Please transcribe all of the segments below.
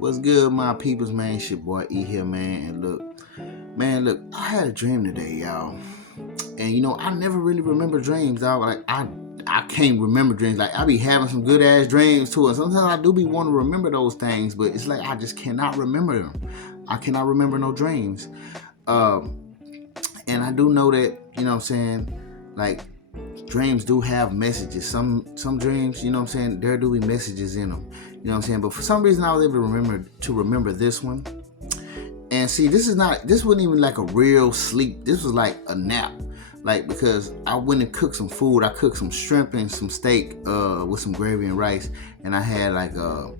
What's good, my peoples, man? It's your boy E here, man. And look, I had a dream today, y'all. And I never really remember dreams, dog. Like I can't remember dreams. Like I be having some good ass dreams too, and sometimes I do be wanting to remember those things, but it's like I just cannot remember them. I cannot remember no dreams. And I do know that, what I'm saying, like dreams do have messages. Some dreams, what I'm saying, there do be messages in them. What I'm saying? But for some reason I was able to remember this one. And see, this wasn't even like a real sleep. This was like a nap. Like, because I went and cooked some food. I cooked some shrimp and some steak with some gravy and rice. And I had like a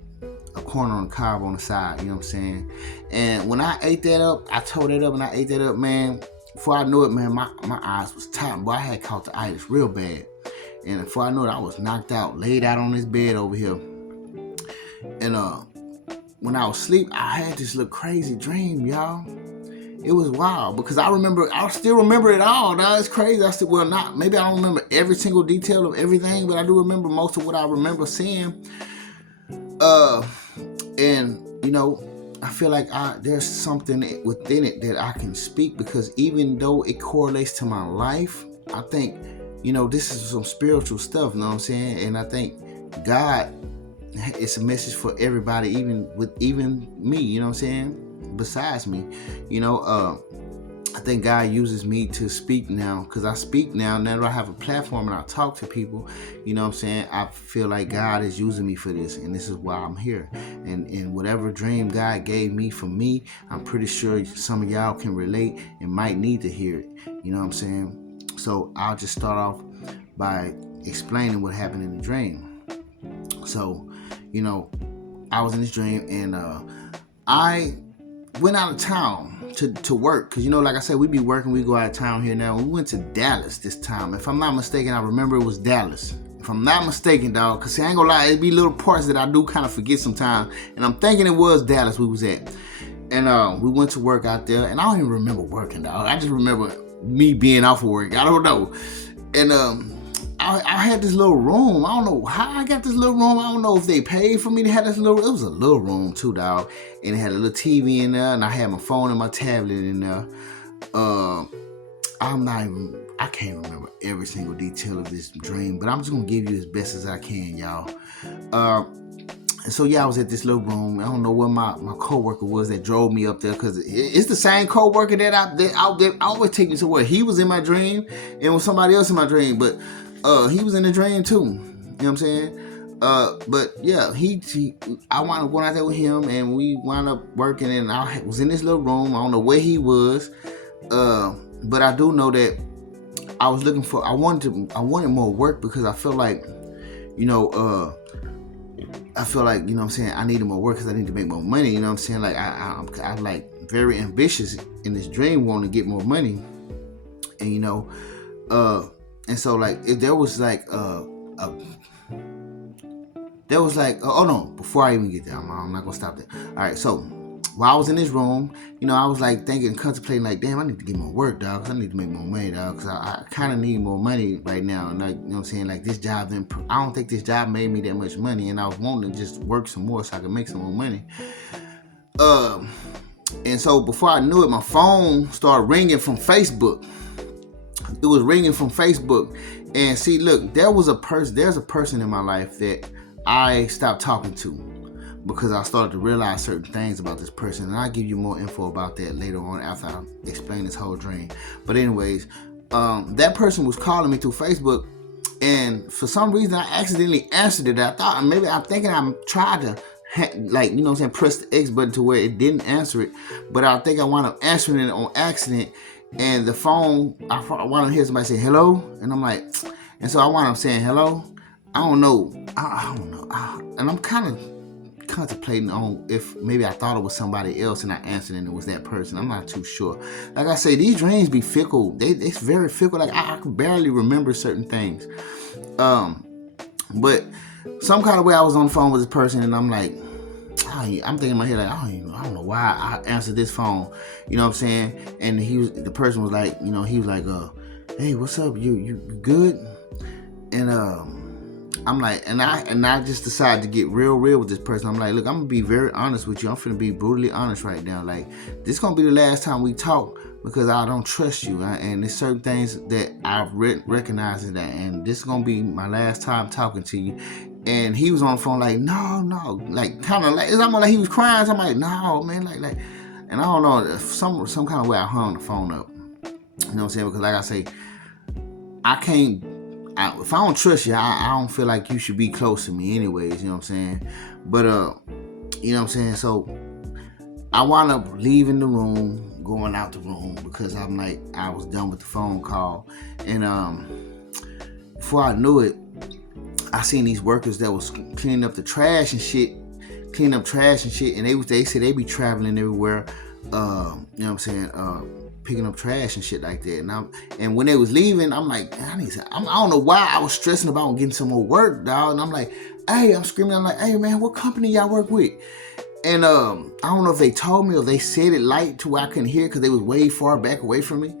corn on the cob on the side, you know what I'm saying? And when I ate that up, I tore that up and I ate that up, man. Before I knew it, man, my eyes was tight. Boy, I had caught the itis real bad. And before I knew it, I was knocked out, laid out on this bed over here. And when I was asleep, I had this little crazy dream, y'all. It was wild because I still remember it all. Now it's crazy. Maybe I don't remember every single detail of everything, but I do remember most of what I remember seeing. And I feel like there's something within it that I can speak, because even though it correlates to my life, I think, this is some spiritual stuff, you know what I'm saying? And I think God, it's a message for everybody, even me, you know what I'm saying? Besides me, I think God uses me to speak now, because I speak now that I have a platform and I talk to people, you know what I'm saying? I feel like God is using me for this, and this is why I'm here. And whatever dream God gave me for me, I'm pretty sure some of y'all can relate and might need to hear it, you know what I'm saying? So I'll just start off by explaining what happened in the dream. So, I was in this dream, and I went out of town to work, because like I said, we be working, we go out of town here now. We went to Dallas this time, if I'm not mistaken. I remember it was Dallas, if I'm not mistaken, dog, because I ain't gonna lie, it be little parts that I do kind of forget sometimes, and I'm thinking it was Dallas we was at. And we went to work out there, and I don't even remember working, dog. I just remember me being off of work. I don't know. And I had this little room. I don't know how I got this little room. I don't know if they paid for me to have this little. It was a little room too, dog. And it had a little TV in there, and I had my phone and my tablet in there. I can't remember every single detail of this dream, but I'm just gonna give you as best as I can, y'all. So I was at this little room. I don't know what my coworker was that drove me up there, because it's the same coworker that always take me to where he was in my dream, and it was somebody else in my dream, but he was in the dream too. You know what I'm saying? But yeah, I wound up going out there with him, and we wound up working, and I was in this little room. I don't know where he was, but I do know that I was looking for. I wanted more work, because I feel like, what I'm saying, I needed more work because I need to make more money, you know what I'm saying? Like, I'm like very ambitious in this dream, wanting to get more money. And, and so, like, if there was like, oh no, before I even get there, I'm not going to stop there. All right, so while I was in this room, I was like thinking, contemplating, like, damn, I need to get more work, dog, because I need to make more money, dog, because I kind of need more money right now. And, like, you know what I'm saying, like, this job, I don't think this job made me that much money, and I was wanting to just work some more so I could make some more money. And so before I knew it, my phone started ringing from Facebook. It was ringing from Facebook. And see, look, there's a person in my life that I stopped talking to, because I started to realize certain things about this person, and I'll give you more info about that later on after I explain this whole dream. But anyways, that person was calling me through Facebook, and for some reason I accidentally answered it. I'm thinking I tried to press the X button to where it didn't answer it, but I think I wound up answering it on accident. And the phone, I wound up hearing somebody say hello, and I'm like, and so I wound up saying hello. I don't know, and I'm kind of contemplating on if maybe I thought it was somebody else and I answered and it was that person. I'm not too sure. Like I say, these dreams be fickle. It's very fickle. Like I can barely remember certain things. But some kind of way I was on the phone with this person, and I'm like, I'm thinking in my head, like, I don't know why I answered this phone, you know what I'm saying? And the person was like, he was like, hey, what's up? You good? And I'm like, and I just decided to get real with this person. I'm like, look, I'm gonna be very honest with you. I'm finna be brutally honest right now. Like, this gonna be the last time we talk because I don't trust you, and there's certain things that I've recognized that, and this is gonna be my last time talking to you. And he was on the phone like, no, like kind of like it's almost like he was crying. So I'm like, no, man, like, and I don't know, some kind of way I hung the phone up. You know what I'm saying? Because like I say, I can't. If I don't trust you, I don't feel like you should be close to me anyways, you know what I'm saying? But, you know what I'm saying? So, I wound up leaving the room, going out the room, because I'm like, I was done with the phone call. And, before I knew it, I seen these workers that was cleaning up the trash and shit, and they said they be traveling everywhere, you know what I'm saying, picking up trash and shit like that. And when they was leaving, I'm like, I don't know why I was stressing about getting some more work, dog. And I'm like, hey, I'm screaming. I'm like, hey, man, what company y'all work with? And I don't know if they told me or they said it light to where I couldn't hear because they was way far back away from me.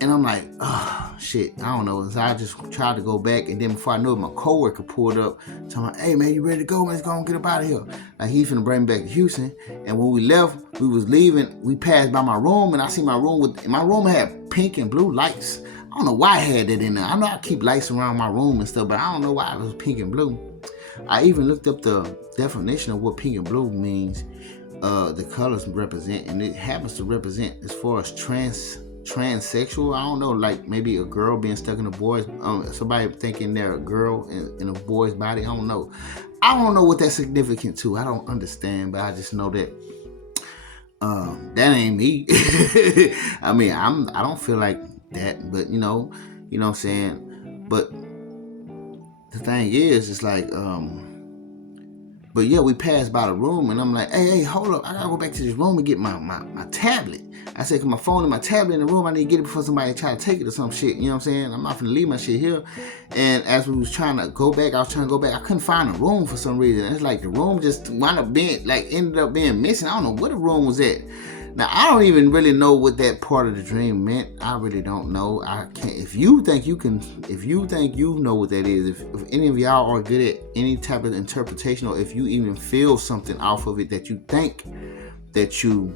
And I'm like, oh, shit, I don't know. So I just tried to go back. And then before I knew it, my coworker pulled up, telling me, hey, man, you ready to go? Man, let's go and get up out of here. Like, he finna bring me back to Houston. And when we left, we was leaving. We passed by my room, and I see my room had pink and blue lights. I don't know why I had that in there. I know I keep lights around my room and stuff, but I don't know why it was pink and blue. I even looked up the definition of what pink and blue means, the colors represent, and it happens to represent as far as transsexual. I don't know, like maybe a girl being stuck in a boy's, somebody thinking they're a girl in a boy's body. I don't know what that's significant to. I don't understand, but I just know that that ain't me. I mean, I don't feel like that, but you know what I'm saying. But the thing is, it's like, but yeah, we passed by the room, and I'm like, hey, hold up, I gotta go back to this room and get my tablet. I said, cause my phone and my tablet in the room, I need to get it before somebody try to take it or some shit. You know what I'm saying? I'm not gonna leave my shit here. And as we was trying to go back, I couldn't find a room for some reason. It's like the room just ended up being missing. I don't know where the room was at. Now, I don't even really know what that part of the dream meant. I really don't know. I can't. If you think you know what that is, if any of y'all are good at any type of interpretation, or if you even feel something off of it that you think that you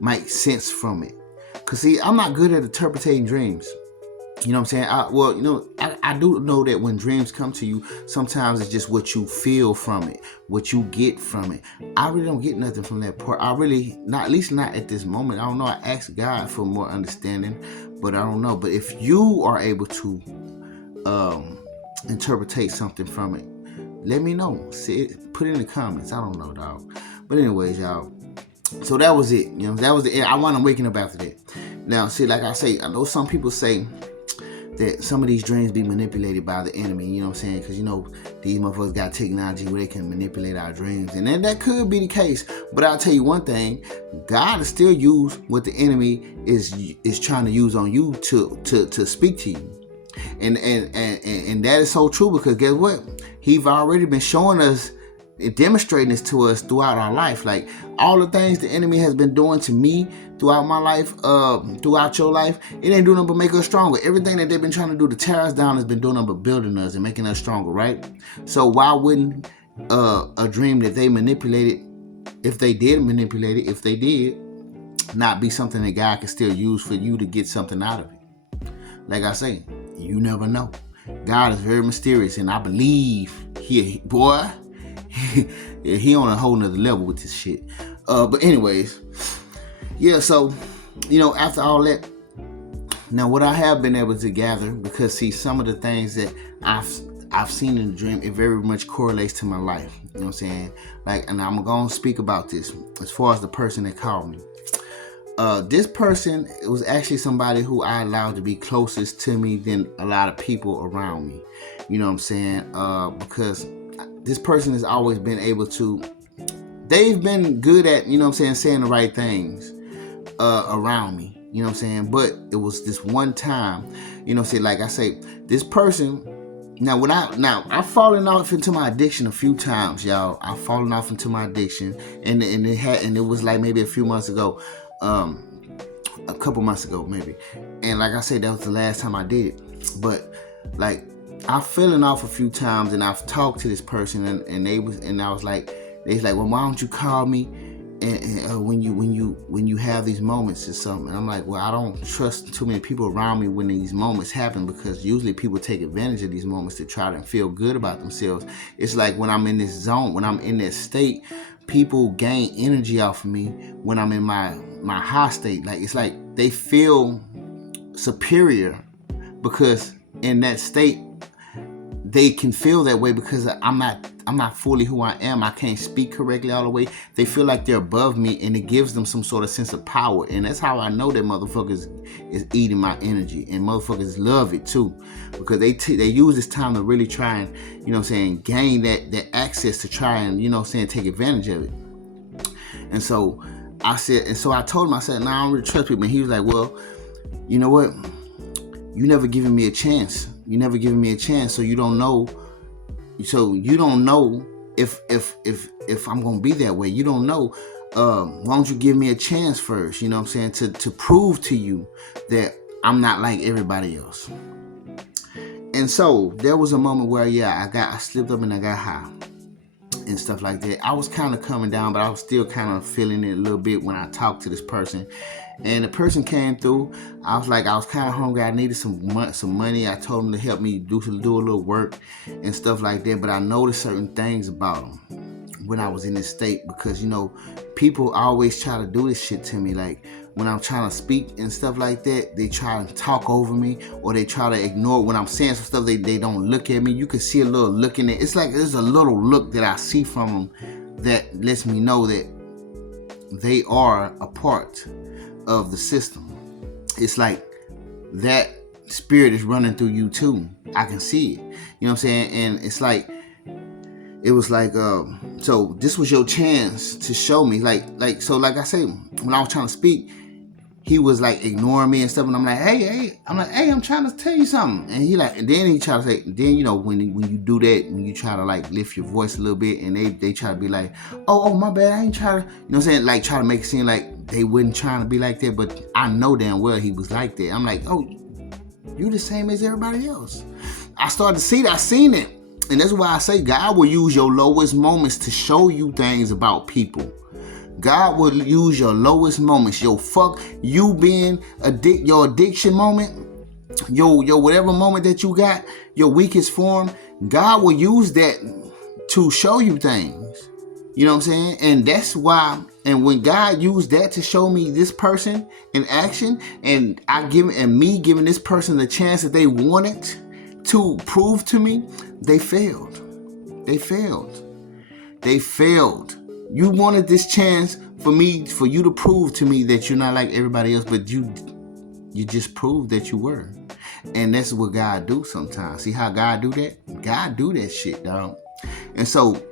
might sense from it. Because, see, I'm not good at interpreting dreams. You know what I'm saying? I do know that when dreams come to you, sometimes it's just what you feel from it, what you get from it. I really don't get nothing from that part. At least not at this moment. I don't know. I asked God for more understanding, but I don't know. But if you are able to interpretate something from it, let me know. Put it in the comments. I don't know, dog. But anyways, y'all. So that was it. That was the end. I wound up waking up after that. Now, see, like I say, I know some people say that some of these dreams be manipulated by the enemy, you know what I'm saying? Because, these motherfuckers got technology where they can manipulate our dreams. And then that could be the case. But I'll tell you one thing, God will still use what the enemy is trying to use on you to speak to you. And that is so true, because guess what? He's already been showing us, demonstrating this to us throughout our life. Like, all the things the enemy has been doing to me throughout my life, throughout your life, it ain't doing nothing but make us stronger. Everything that they've been trying to do to tear us down has been doing nothing but building us and making us stronger, right? So why wouldn't a dream that they manipulated, if they did, not be something that God can still use for you to get something out of it? Like I say, you never know. God is very mysterious, and I believe he on a whole nother level with this shit. But anyways, yeah, so, after all that, now what I have been able to gather, because see, some of the things that I've seen in the dream, it very much correlates to my life. You know what I'm saying? Like, and I'm going to speak about this as far as the person that called me. This person, it was actually somebody who I allowed to be closest to me than a lot of people around me. You know what I'm saying? Because this person has always been able to, they've been good at, saying the right things around me. You know what I'm saying? But it was this one time, like I say, this person, I've fallen off into my addiction a few times, y'all. I've fallen off into my addiction, and it was like maybe a few months ago, a couple months ago maybe, and like I said, that was the last time I did it. But like I've fallen off a few times, and I've talked to this person, and I was like, well, why don't you call me and when you have these moments or something? And I'm like, well, I don't trust too many people around me when these moments happen, because usually people take advantage of these moments to try to feel good about themselves. It's like when I'm in this zone, when I'm in this state, people gain energy off of me when I'm in my high state. Like, it's like they feel superior because in that state they can feel that way, because I'm not fully who I am. I can't speak correctly all the way. They feel like they're above me, and it gives them some sort of sense of power. And that's how I know that motherfuckers is eating my energy, and motherfuckers love it too, because they use this time to really try and, you know what I'm saying, gain that access to try and, you know what I'm saying, take advantage of it. And so I told him, I said, nah, I don't really trust people. And he was like, well, you know what? You never given me a chance. So you don't know. So you don't know if I'm gonna be that way. You don't know. Why don't you give me a chance first? You know what I'm saying? To prove to you that I'm not like everybody else. And so there was a moment where, I slipped up and I got high and stuff like that. I was kind of coming down, but I was still kind of feeling it a little bit when I talked to this person. And the person came through. I was kind of hungry. I needed some money. I told him to help me do a little work and stuff like that. But I noticed certain things about him when I was in this state, because, you know, people always try to do this shit to me. Like, when I'm trying to speak and stuff like that, they try to talk over me, or they try to ignore when I'm saying some stuff. They don't look at me. You can see a little look in it. It's like there's a little look that I see from them that lets me know that they are a part of the system. It's like that spirit is running through you too. I can see it. You know what I'm saying? And it's like, it was like, so this was your chance to show me. Like I say, when I was trying to speak, he was like ignoring me and stuff, and I'm like, hey, I'm trying to tell you something. And and then he tried to say, then, you know, when you do that, when you try to like lift your voice a little bit, and they try to be like, oh my bad, I ain't trying to, you know what I'm saying, like try to make it seem like they wasn't trying to be like that, but I know damn well he was like that. I'm like, oh, you the same as everybody else. I started to see that, I seen it. And that's why I say God will use your lowest moments to show you things about people. God will use your lowest moments, you being your addiction moment, your whatever moment that you got, your weakest form. God will use that to show you things. You know what I'm saying? And that's why, and when God used that to show me this person in action, and me giving this person the chance that they wanted to prove to me, they failed. You wanted this chance for you to prove to me that you're not like everybody else, but you just proved that you were. And that's what God do sometimes. See how God do that? God do that shit, dog. And so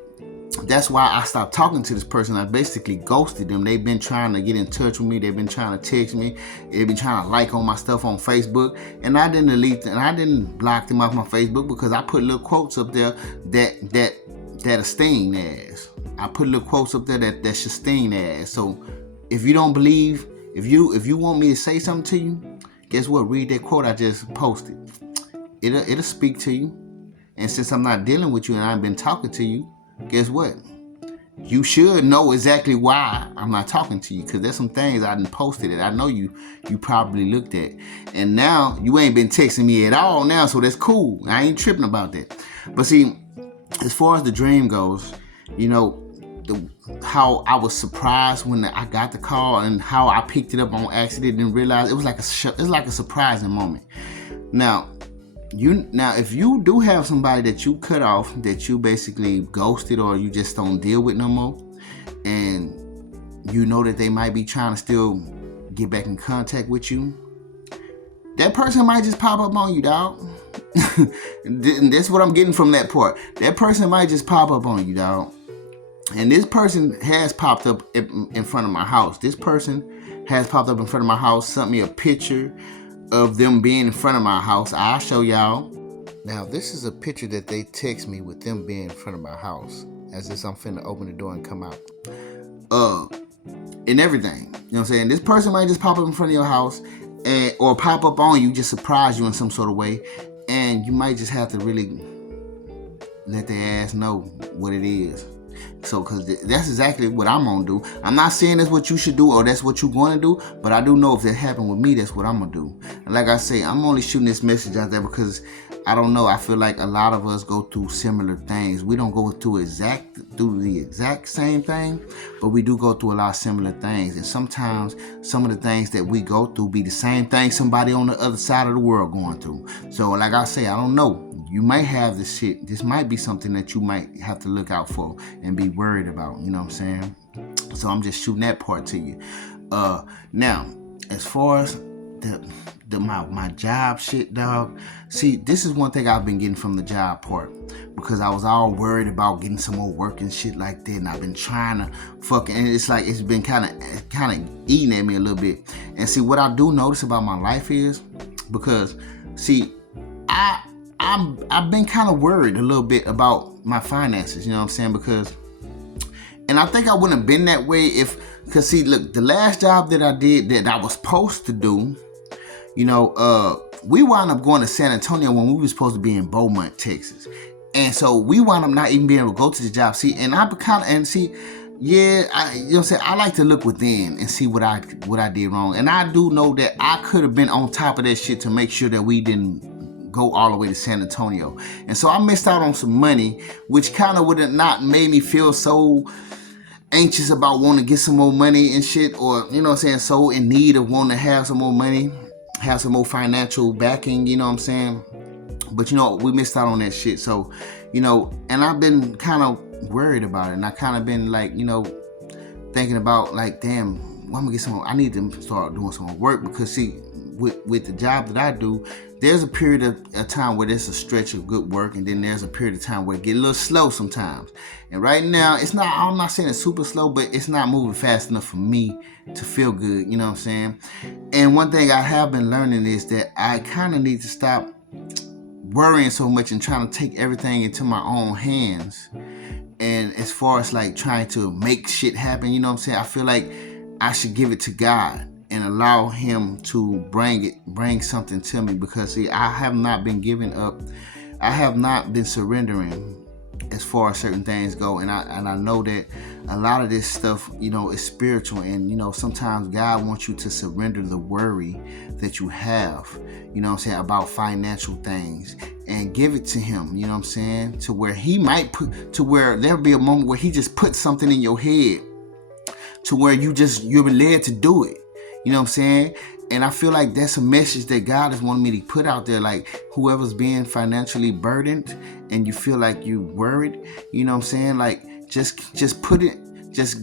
that's why I stopped talking to this person. I basically ghosted them. They've been trying to get in touch with me. They've been trying to text me. They've been trying to like on my stuff on Facebook. And I didn't delete them. And I didn't block them off my Facebook, because I put little quotes up there that sting their ass. I put little quotes up there that should sting their ass. So if you don't believe, if you want me to say something to you, guess what? Read that quote I just posted. It'll speak to you. And since I'm not dealing with you and I've been talking to you, guess what? You should know exactly why I'm not talking to you, because there's some things I done posted that I know you probably looked at. And now you ain't been texting me at all now, so that's cool. I ain't tripping about that. But see, as far as the dream goes, you know, how I was surprised when I got the call, and how I picked it up on accident and realized it was like a surprising moment. Now, if you do have somebody that you cut off, that you basically ghosted, or you just don't deal with no more, and you know that they might be trying to still get back in contact with you, that person might just pop up on you, dog. And that's what I'm getting from that part. That person might just pop up on you, dog. And this person has popped up in front of my house. Sent me a picture of them being in front of my house. I'll show y'all. Now, this is a picture that they text me with them being in front of my house, as if I'm finna open the door and come out. And everything. You know what I'm saying? This person might just pop up in front of your house, or pop up on you, just surprise you in some sort of way, And you might just have to really let their ass know what it is. So, because that's exactly what I'm going to do. I'm not saying that's what you should do or that's what you're going to do, but I do know if it happened with me, that's what I'm going to do. And like I say, I'm only shooting this message out there because I don't know. I feel like a lot of us go through similar things. We don't go through the exact same thing, but we do go through a lot of similar things. And sometimes some of the things that we go through be the same thing somebody on the other side of the world going through. So like I say, I don't know. You might have this shit. This might be something that you might have to look out for and be worried about. You know what I'm saying? So I'm just shooting that part to you. Now, as far as my job shit, dog. See, this is one thing I've been getting from the job part, because I was all worried about getting some more work and shit like that, and I've been trying to and it's like it's been kind of eating at me a little bit. And see, what I do notice about my life is, because see, I've been kind of worried a little bit about my finances. You know what I'm saying? Because, and I think I wouldn't have been that way because see, look, the last job that I did that I was supposed to do, you know, we wound up going to San Antonio when we were supposed to be in Beaumont, Texas. And so we wound up not even being able to go to the job. See, and I you know what I'm saying? I like to look within and see what I did wrong. And I do know that I could have been on top of that shit to make sure that we didn't go all the way to San Antonio. And so I missed out on some money, which kind of would have not made me feel so anxious about wanting to get some more money and shit, or, you know what I'm saying, so in need of wanting to have some more money, have some more financial backing, you know what I'm saying? But, you know, we missed out on that shit. So, you know, and I've been kind of worried about it. And I kind of been like, you know, thinking about like, damn, well, I'm gonna get some more. I need to start doing some more work, because see, with the job that I do, there's a period of time where there's a stretch of good work, and then there's a period of time where it get a little slow sometimes. And right now, I'm not saying it's super slow, but it's not moving fast enough for me to feel good, you know what I'm saying? And one thing I have been learning is that I kind of need to stop worrying so much and trying to take everything into my own hands. And as far as like trying to make shit happen, you know what I'm saying? I feel like I should give it to God and allow him to bring something to me, because see, I have not been giving up. I have not been surrendering as far as certain things go. And I know that a lot of this stuff, you know, is spiritual. And, you know, sometimes God wants you to surrender the worry that you have, you know what I'm saying, about financial things, and give it to him, you know what I'm saying, to where he might where there'll be a moment where he just puts something in your head to where you're led to do it. You know what I'm saying? And I feel like that's a message that God has wanted me to put out there. Like, whoever's being financially burdened and you feel like you're worried, you know what I'm saying? Like, just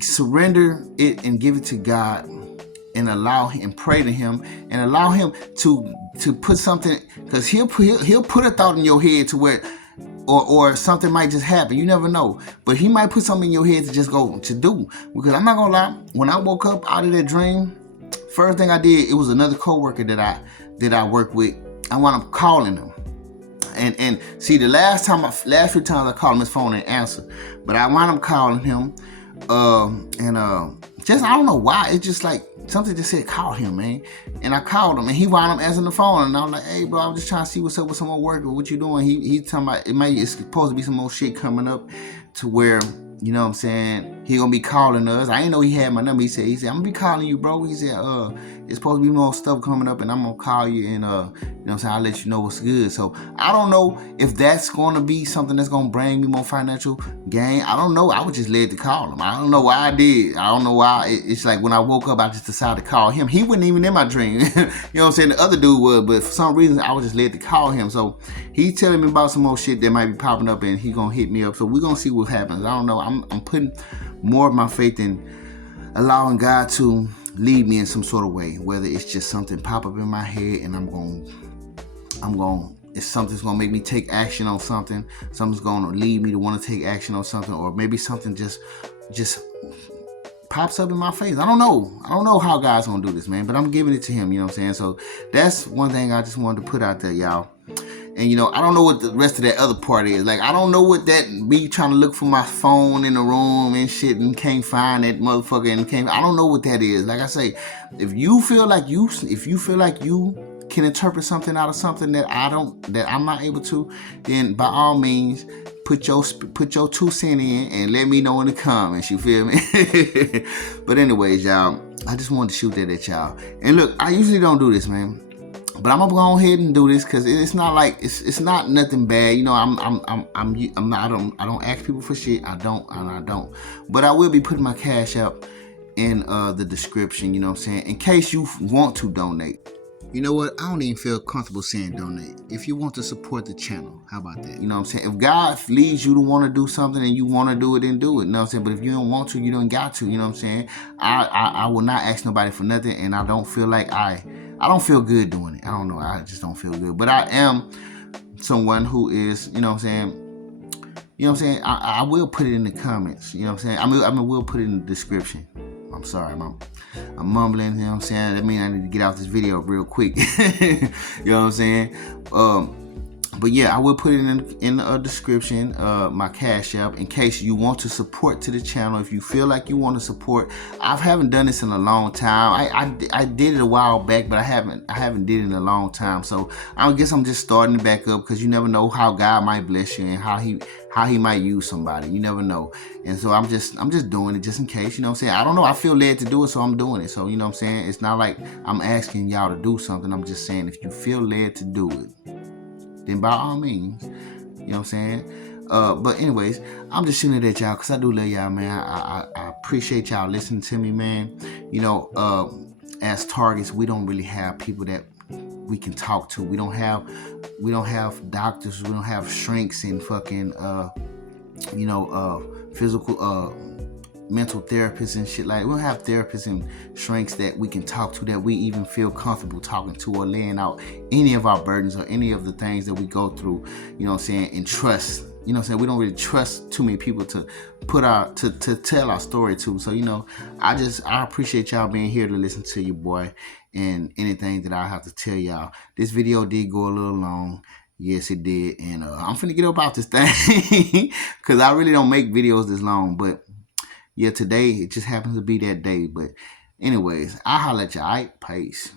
surrender it and give it to God, and allow him, and pray to him, and allow him to put something, because he'll put a thought in your head to where, or something might just happen. You never know. But he might put something in your head to just go to do. Because I'm not gonna lie, when I woke up out of that dream, first thing I did, it was another coworker that I work with. I wound up calling him. And see, the last few times I called him, his phone didn't answer. But I wound up calling him. Just, I don't know why. It's just like something just said, call him, man. And I called him, and he wound up answering the phone. And I was like, hey, bro, I'm just trying to see what's up with some more work, or what you doing. He's talking about it's supposed to be some more shit coming up to where, you know what I'm saying, he gonna be calling us. I didn't know he had my number. He said, I'm gonna be calling you, bro. He said, it's supposed to be more stuff coming up, and I'm gonna call you, and you know what I'm saying, I'll let you know what's good. So I don't know if that's gonna be something that's gonna bring me more financial gain. I don't know. I was just led to call him. I don't know why I did. I don't know why. It's like when I woke up, I just decided to call him. He wasn't even in my dream. You know what I'm saying? The other dude was, but for some reason I was just led to call him. So he's telling me about some more shit that might be popping up, and he gonna hit me up. So we're gonna see what happens. I don't know. I'm putting more of my faith in allowing God to lead me in some sort of way, whether it's just something pop up in my head and I'm going it's something's going to make me take action on something. Something's going to lead me to want to take action on something, or maybe something just pops up in my face. I don't know how God's going to do this, man, but I'm giving it to him, you know what I'm saying? So that's one thing I just wanted to put out there, y'all. And, you know, I don't know what the rest of that other part is. Like, I don't know what that, me trying to look for my phone in the room and shit and can't find that motherfucker I don't know what that is. Like I say, if you feel like you can interpret something out of something that I'm not able to, then by all means put your 2 cents in and let me know in the comments. You feel me? But anyways, y'all, I just wanted to shoot that at y'all. And look, I usually don't do this, man, but I'm gonna go ahead and do this because it's not like it's not nothing bad. You know, I'm not, I don't ask people for shit. I don't. But I will be putting my Cash App in the description. You know what I'm saying? In case you want to donate. You know what? I don't even feel comfortable saying donate. If you want to support the channel, how about that? You know what I'm saying? If God leads you to want to do something and you want to do it, then do it. You know what I'm saying? But if you don't want to, you don't got to. You know what I'm saying? I will not ask nobody for nothing, and I don't feel like I don't feel good doing it. I don't know. I just don't feel good. But I am someone who is, you know what I'm saying? You know what I'm saying? I will put it in the comments. You know what I'm saying? I will put it in the description. I'm sorry, I'm mumbling, you know what I'm saying? That means I need to get out this video real quick. You know what I'm saying? But yeah, I will put it in the description, my Cash App, in case you want to support to the channel. If you feel like you want to support, I haven't done this in a long time. I did it a while back, but I haven't did it in a long time. So I guess I'm just starting it back up, because you never know how God might bless you and how he might use somebody. You never know. And so I'm just doing it just in case, you know what I'm saying? I don't know. I feel led to do it, so I'm doing it. So, you know what I'm saying? It's not like I'm asking y'all to do something. I'm just saying, if you feel led to do it, then by all means, you know what I'm saying? But anyways, I'm just shooting it at y'all because I do love y'all, man. I appreciate y'all listening to me, man. You know, as targets, we don't really have people that we can talk to. We don't have doctors. We don't have shrinks and fucking physical mental therapists and shit. Like, we don't have therapists and shrinks that we can talk to, that we even feel comfortable talking to or laying out any of our burdens or any of the things that we go through, you know what I'm saying, and trust. You know what I'm saying? We don't really trust too many people to to tell our story to. So, you know, I appreciate y'all being here to listen to your boy and anything that I have to tell y'all. This video did go a little long. Yes, it did. And I'm finna get up out this thing because I really don't make videos this long. But yeah, today it just happens to be that day. But anyways, I'll holler at y'all. All right? Peace.